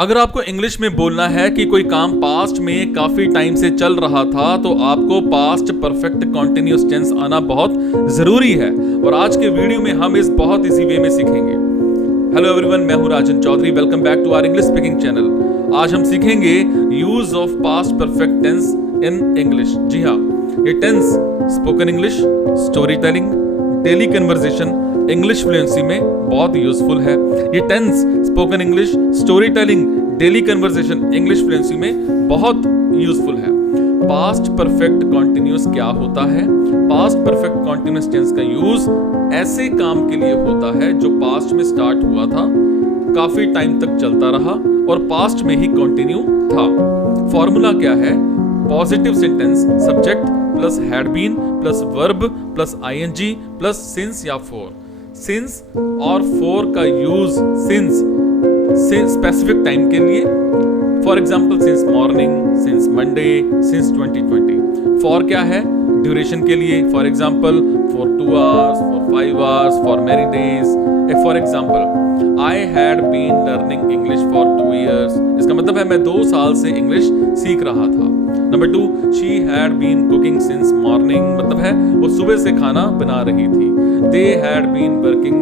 अगर आपको इंग्लिश में बोलना है कि कोई काम पास्ट में काफी टाइम से चल रहा था तो आपको पास्ट परफेक्ट कॉन्टिन्यूअस टेंस आना बहुत जरूरी है और आज के वीडियो में हम इस बहुत इजी वे में सीखेंगे। हेलो एवरीवन, मैं हूं Rajan Chaudhary. Welcome back to our English speaking channel. आज हम सीखेंगे use of past perfect tense in English. जी हाँ, ये tense spoken English, story telling, daily conversation, English fluency में बहुत यूजफुल है। ये tense spoken English, story telling, daily conversation, English fluency में बहुत यूजफुल है। पास्ट परफेक्ट कॉन्टिन्यूअस क्या होता है? पास्ट परफेक्ट कॉन्टिन्यूअस टेंस का यूज ऐसे काम के लिए होता है जो पास्ट में स्टार्ट हुआ था, काफी टाइम तक चलता रहा और पास्ट में ही कंटिन्यू था। फॉर्मूला क्या है? Positive sentence subject plus had been plus verb plus ING plus since या फॉर। सिंस और फॉर का यूज सिंस स्पेसिफिक टाइम के लिए, for example since morning, since Monday, since 2020। For क्या है? ड्यूरेशन के लिए, for example for 2 hours, for 5 hours, for many days. For example I had been learning English for 2 years। इसका मतलब है मैं 2 साल से इंग्लिश सीख रहा था। Number 2, she had been cooking since morning, मतलब है वो सुबह से खाना बना रही थी। They had been working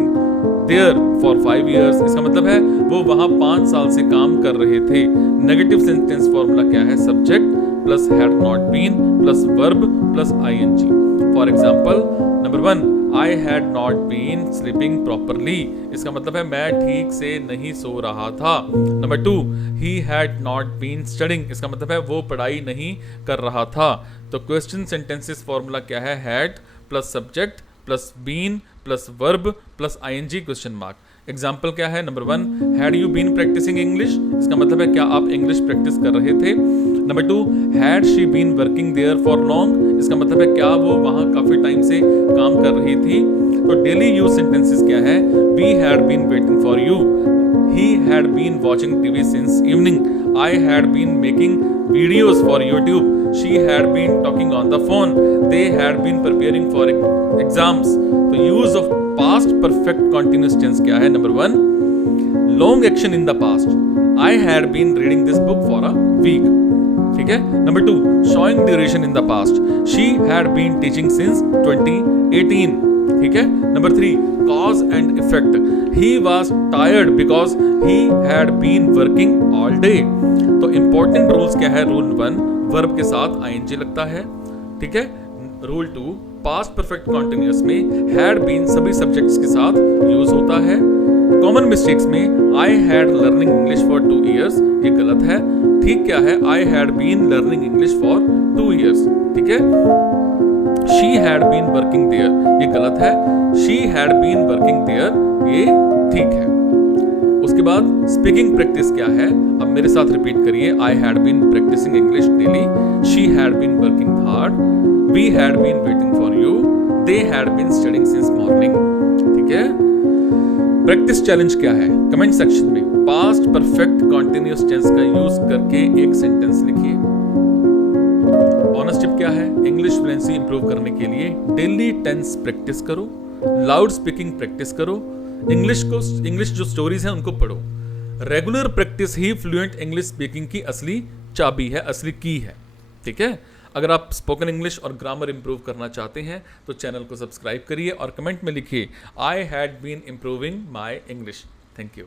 there for 5 years। इसका मतलब है वो वहां 5 साल से काम कर रहे थे। नेगेटिव सेंटेंस फॉर्मूला क्या है? Subject plus had not been plus verb plus ING. For example number 1, I had not been sleeping properly. इसका मतलब है मैं ठीक से नहीं सो रहा था। Number 2, he had not been studying. इसका मतलब है वो पढ़ाई नहीं कर रहा था। तो क्वेश्चन सेंटेंसेस फॉर्मूला क्या है? Had plus subject plus been plus verb plus ING question mark. Example क्या है? Number 1, had you been practising English. इसका मतलब है क्या आप इंग्लिश प्रैक्टिस कर रहे थे। Number 2, had she been working there for long. इसका मतलब है क्या वो वहां काफी टाइम से काम कर रही थी। तो डेली यूज सेंटेंसेस क्या है? We had been waiting for you, he had been watching TV since evening, I had been making videos for YouTube, she had been talking on the phone, they had been preparing for exams। तो use of past perfect continuous tense क्या है? Number 1, long action in the past, I had been reading this book for a week। ठीक है। Number 2, showing duration in the past, she had been teaching since 2018। ठीक है। Number 3, cause and effect, he was tired because he had been working all day। तो important rules क्या है? Rule 1, verb के साथ ING लगता है। ठीक है। रूल 2, पास्ट परफेक्ट कॉन्टिन्यूअस में हैड बीन सभी सब्जेक्ट्स के साथ यूज होता है। कॉमन मिस्टेक्स में I had learning English for 2 years, ये गलत है। ठीक क्या है? I had been learning English for 2 years। ठीक है। She had been working there, ये गलत है। She had been working there, ये ठीक है। उसके बाद स्पीकिंग प्रैक्टिस क्या है? अब मेरे साथ रिपीट करिए। I had been practising English daily, she had been working hard, we had been waiting for you, they had been studying since morning. ठीक है। प्रैक्टिस चैलेंज क्या है? कमेंट सेक्शन में पास्ट परफेक्ट कॉन्टिन्यूअस टेंस का use करके एक sentence लिखिए। Bonus tip क्या है? इंग्लिश फ्लुएंसी इंप्रूव करने के लिए डेली टेंस प्रैक्टिस करो, लाउड स्पीकिंग प्रैक्टिस करो, इंग्लिश जो स्टोरीज हैं उनको पढ़ो। रेगुलर प्रैक्टिस ही फ्लुएंट इंग्लिश स्पीकिंग की असली चाबी है, असली की है। ठीक है। अगर आप स्पोकन इंग्लिश और ग्रामर इंप्रूव करना चाहते हैं तो चैनल को सब्सक्राइब करिए और कमेंट में लिखिए I had been improving my English. Thank you.